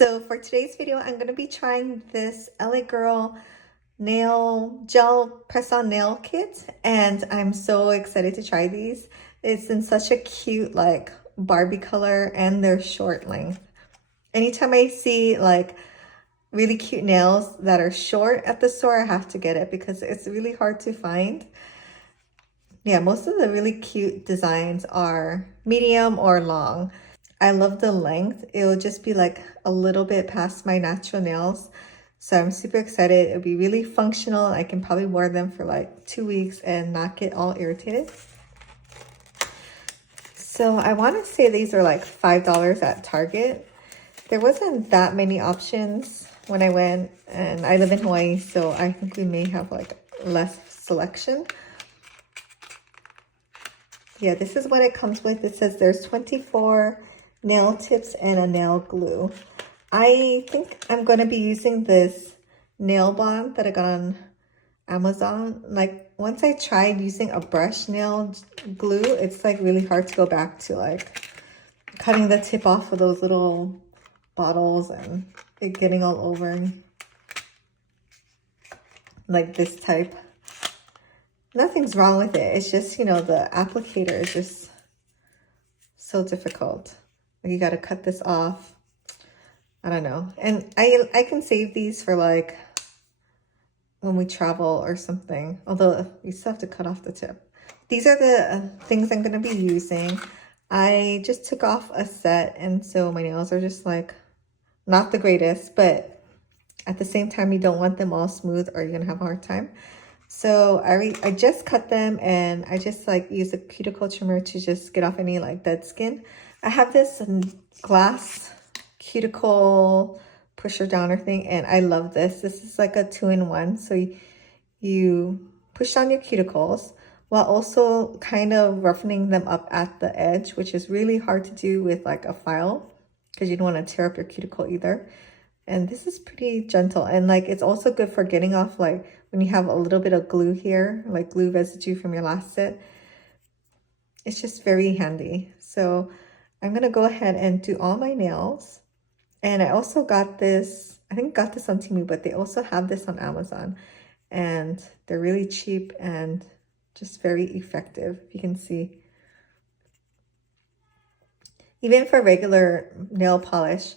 So for today's video, I'm going to be trying this LA Girl nail gel press-on nail kit, and I'm so excited to try these. It's in such a cute like Barbie color, and they're short length. Anytime I see like really cute nails that are short at the store, I have to get it because it's really hard to find. Yeah, most of the really cute designs are medium or long. I love the length. It will just be like a little bit past my natural nails. So I'm super excited. It'll be really functional. I can probably wear them for like 2 weeks and not get all irritated. So I want to say these are like $5 at Target. There wasn't that many options when I went, and I live in Hawaii, so I think we may have like less selection. Yeah, this is what it comes with. It says there's 24 nail tips and a nail glue. I think I'm going to be using this nail bond that I got on Amazon. Like once I tried using a brush nail glue, it's like really hard to go back to like cutting the tip off of those little bottles and it getting all over like this type. Nothing's wrong with it. It's just, you know, the applicator is just so difficult. Like you got to cut this off. I don't know. And I can save these for like when we travel or something. Although you still have to cut off the tip. These are the things I'm going to be using. I just took off a set, and so my nails are just like not the greatest, but at the same time you don't want them all smooth or you're going to have a hard time. So I just cut them, and I just like use a cuticle trimmer to just get off any like dead skin. I have this glass cuticle pusher downer thing, and I love this. This is like a 2-in-1. So you push down your cuticles while also kind of roughening them up at the edge, which is really hard to do with like a file because you don't want to tear up your cuticle either. And this is pretty gentle, and like it's also good for getting off like when you have a little bit of glue here, like glue residue from your last set. It's just very handy. So I'm gonna go ahead and do all my nails. And I also got this, I think got this on Temu, but they also have this on Amazon, and they're really cheap and just very effective. You can see, even for regular nail polish,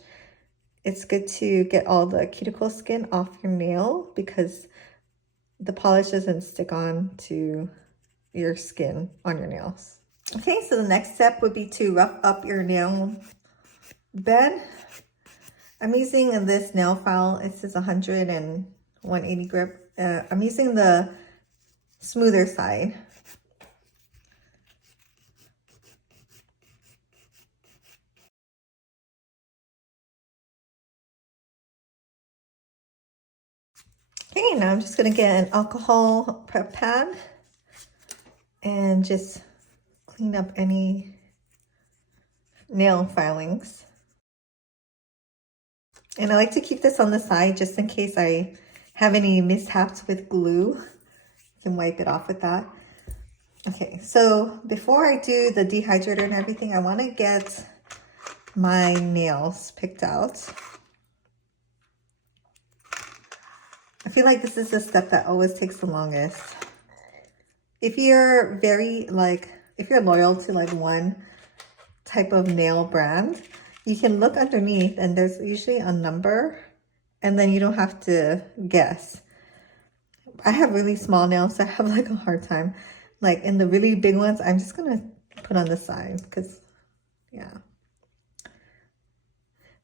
it's good to get all the cuticle skin off your nail because the polish doesn't stick on to your skin on your nails. Okay, so the next step would be to rough up your nail bed. I'm using this nail file. It says 100 and 180 grip. I'm using the smoother side. Okay, now I'm just going to get an alcohol prep pad and just clean up any nail filings. And I like to keep this on the side just in case I have any mishaps with glue. You can wipe it off with that. Okay, so before I do the dehydrator and everything, I want to get my nails picked out. I feel like this is the step that always takes the longest. If you're if you're loyal to like one type of nail brand, you can look underneath and there's usually a number, and then you don't have to guess. I have really small nails, so I have like a hard time. Like in the really big ones, I'm just gonna put on the side because, yeah.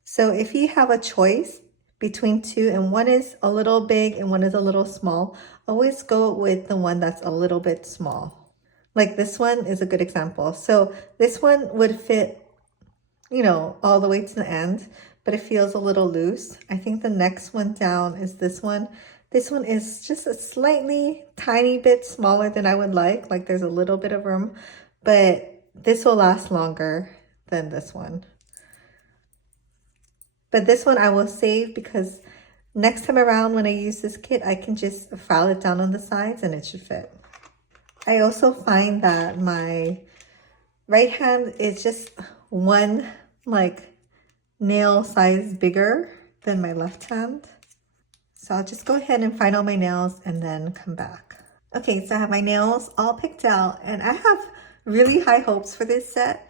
So if you have a choice between two and one is a little big and one is a little small, always go with the one that's a little bit small. Like this one is a good example. So this one would fit, you know, all the way to the end, but it feels a little loose. I think the next one down is this one. This one is just a slightly tiny bit smaller than I would like there's a little bit of room, but this will last longer than this one. But this one I will save because next time around when I use this kit, I can just file it down on the sides and it should fit. I also find that my right hand is just one like nail size bigger than my left hand. So I'll just go ahead and find all my nails and then come back. Okay, so I have my nails all picked out and I have really high hopes for this set.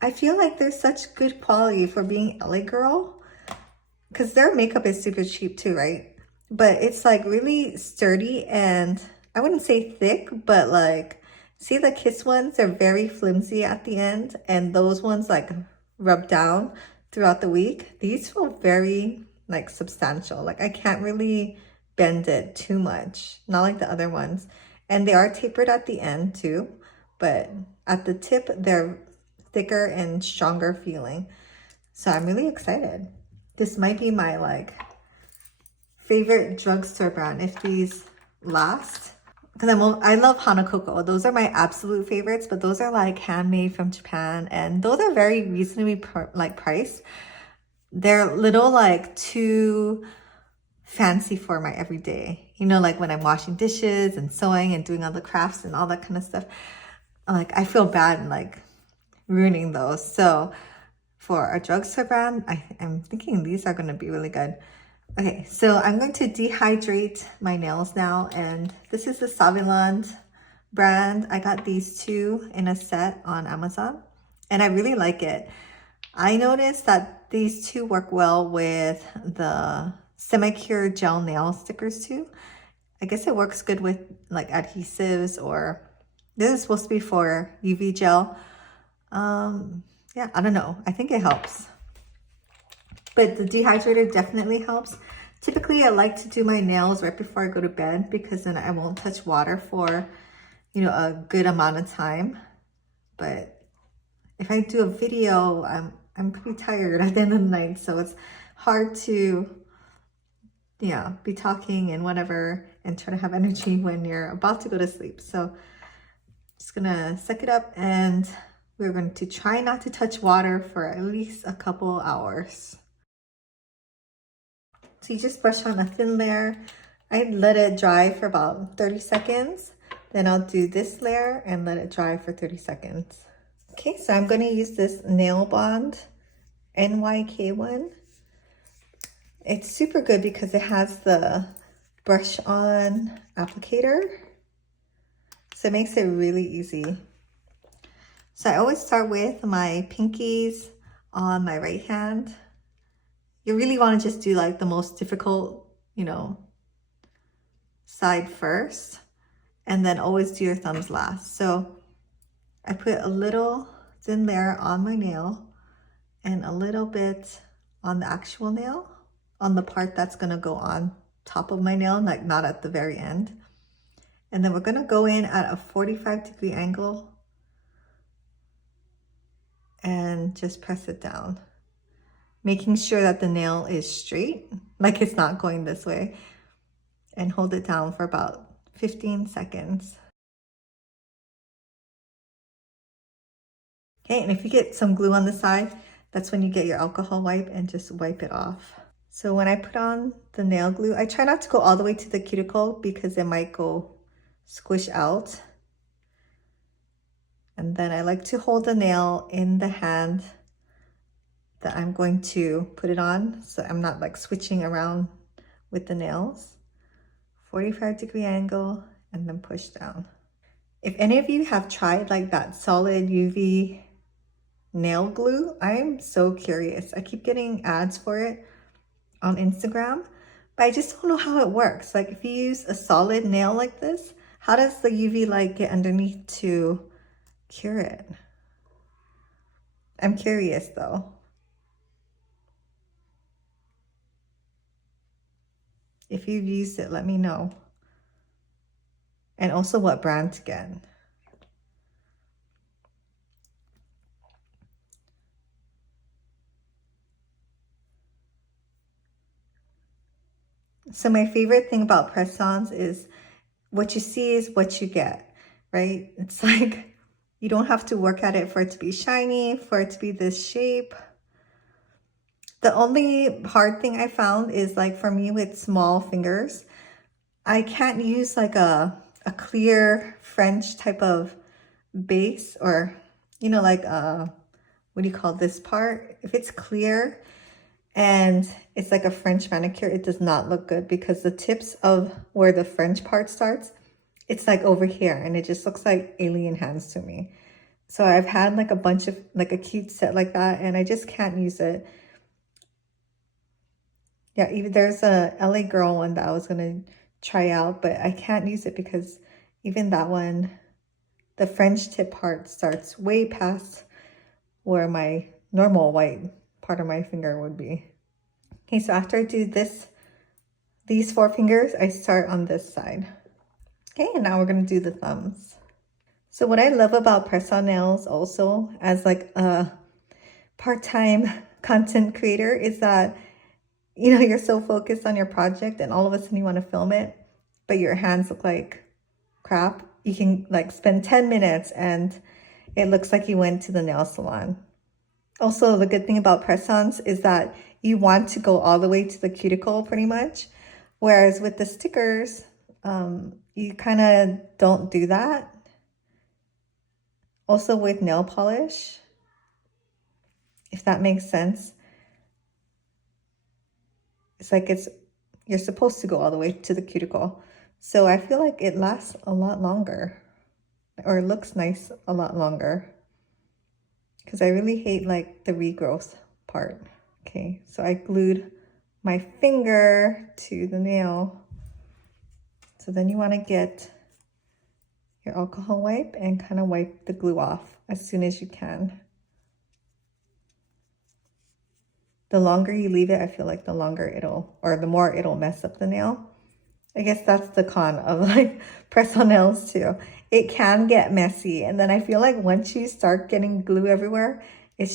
I feel like they're such good quality for being LA Girl because their makeup is super cheap too, right? But it's like really sturdy and I wouldn't say thick, but like, see the Kiss ones? They're very flimsy at the end and those ones like rub down throughout the week. These feel very like substantial. Like I can't really bend it too much, not like the other ones. And they are tapered at the end too, but at the tip, they're thicker and stronger feeling. So I'm really excited. This might be my like favorite drugstore brand if these last. Because I love Hanakoko. Those are my absolute favorites, but those are like handmade from Japan and those are very reasonably priced. They're little like too fancy for my everyday. You know, like when I'm washing dishes and sewing and doing all the crafts and all that kind of stuff. Like I feel bad like ruining those. So for a drugstore brand, I'm thinking these are going to be really good. Okay, so I'm going to dehydrate my nails now, and this is the Saviland brand. I got these two in a set on Amazon, and I really like it. I noticed that these two work well with the semi-cure gel nail stickers too. I guess it works good with like adhesives, or this is supposed to be for UV gel. Yeah, I don't know. I think it helps. But the dehydrator definitely helps. Typically, I like to do my nails right before I go to bed because then I won't touch water for, you know, a good amount of time. But if I do a video, I'm pretty tired at the end of the night, so it's hard to, yeah, be talking and whatever and try to have energy when you're about to go to sleep. So just gonna suck it up and we're going to try not to touch water for at least a couple hours. So you just brush on a thin layer. I let it dry for about 30 seconds. Then I'll do this layer and let it dry for 30 seconds. Okay, so I'm going to use this Nail Bond NYK one. It's super good because it has the brush on applicator. So it makes it really easy. So I always start with my pinkies on my right hand. You really want to just do like the most difficult, you know, side first, and then always do your thumbs last. So I put a little thin layer on my nail and a little bit on the actual nail, on the part that's going to go on top of my nail, like not at the very end. And then we're going to go in at a 45-degree angle and just press it down, making sure that the nail is straight, like it's not going this way, and hold it down for about 15 seconds. Okay, and if you get some glue on the side, that's when you get your alcohol wipe and just wipe it off. So when I put on the nail glue, I try not to go all the way to the cuticle because it might go squish out. And then I like to hold the nail in the hand that I'm going to put it on, so I'm not like switching around with the nails. 45-degree angle and then push down. If any of you have tried like that solid UV nail glue, I'm so curious. I keep getting ads for it on Instagram, but I just don't know how it works. Like if you use a solid nail like this, how does the UV light get underneath to cure it? I'm curious though. If you've used it, let me know. And also what brand to get. So my favorite thing about press-ons is what you see is what you get, right? It's like you don't have to work at it for it to be shiny, for it to be this shape. The only hard thing I found is like for me with small fingers, I can't use like a clear French type of base, or, you know, like a what do you call this part? If it's clear and it's like a French manicure, it does not look good because the tips of where the French part starts, it's like over here and it just looks like alien hands to me. So I've had like a bunch of like a cute set like that and I just can't use it. Yeah, even there's a LA Girl one that I was gonna try out, but I can't use it because even that one, the French tip part starts way past where my normal white part of my finger would be. Okay, so after I do these 4 fingers, I start on this side. Okay, and now we're gonna do the thumbs. So what I love about press-on nails also as like a part-time content creator is that, you know, you're so focused on your project and all of a sudden you want to film it, but your hands look like crap. You can like spend 10 minutes and it looks like you went to the nail salon. Also, the good thing about press-ons is that you want to go all the way to the cuticle pretty much. Whereas with the stickers, you kind of don't do that. Also with nail polish, if that makes sense, it's like you're supposed to go all the way to the cuticle. So I feel like it lasts a lot longer, or it looks nice a lot longer, because I really hate like the regrowth part. Okay, so I glued my finger to the nail. So then you want to get your alcohol wipe and kind of wipe the glue off as soon as you can. The longer you leave it, I feel like the longer the more it'll mess up the nail. I guess that's the con of like press-on nails too. It can get messy, and then I feel like once you start getting glue everywhere, it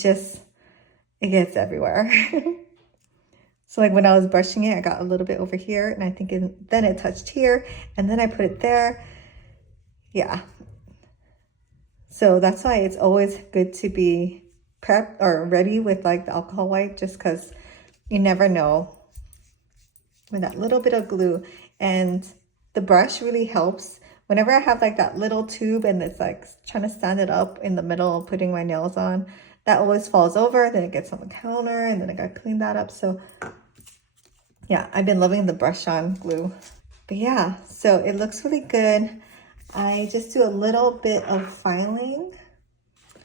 gets everywhere. So like when I was brushing it, I got a little bit over here, and I think then it touched here, and then I put it there. Yeah. So that's why it's always good to be prepped or ready with like the alcohol wipe, just because you never know with that little bit of glue. And the brush really helps whenever I have like that little tube and it's like trying to stand it up in the middle of putting my nails on, that always falls over, then it gets on the counter, and then I gotta clean that up. So yeah, I've been loving the brush on glue. But yeah, so it looks really good. I just do a little bit of filing.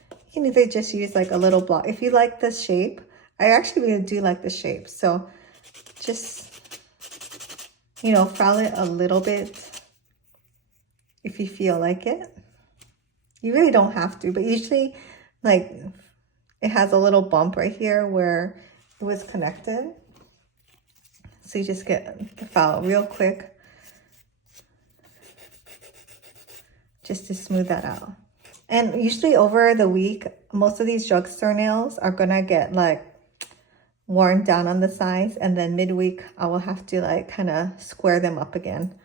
You can either just use like a little block. If you like the shape, I actually really do like the shape. So just, you know, file it a little bit if you feel like it. You really don't have to, but usually like it has a little bump right here where it was connected. So you just get the file real quick just to smooth that out. And usually over the week, most of these drugstore nails are gonna get like worn down on the sides, and then midweek I will have to like kind of square them up again.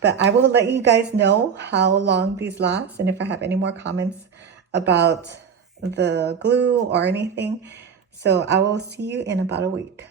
But I will let you guys know how long these last, and if I have any more comments about the glue or anything. So I will see you in about a week.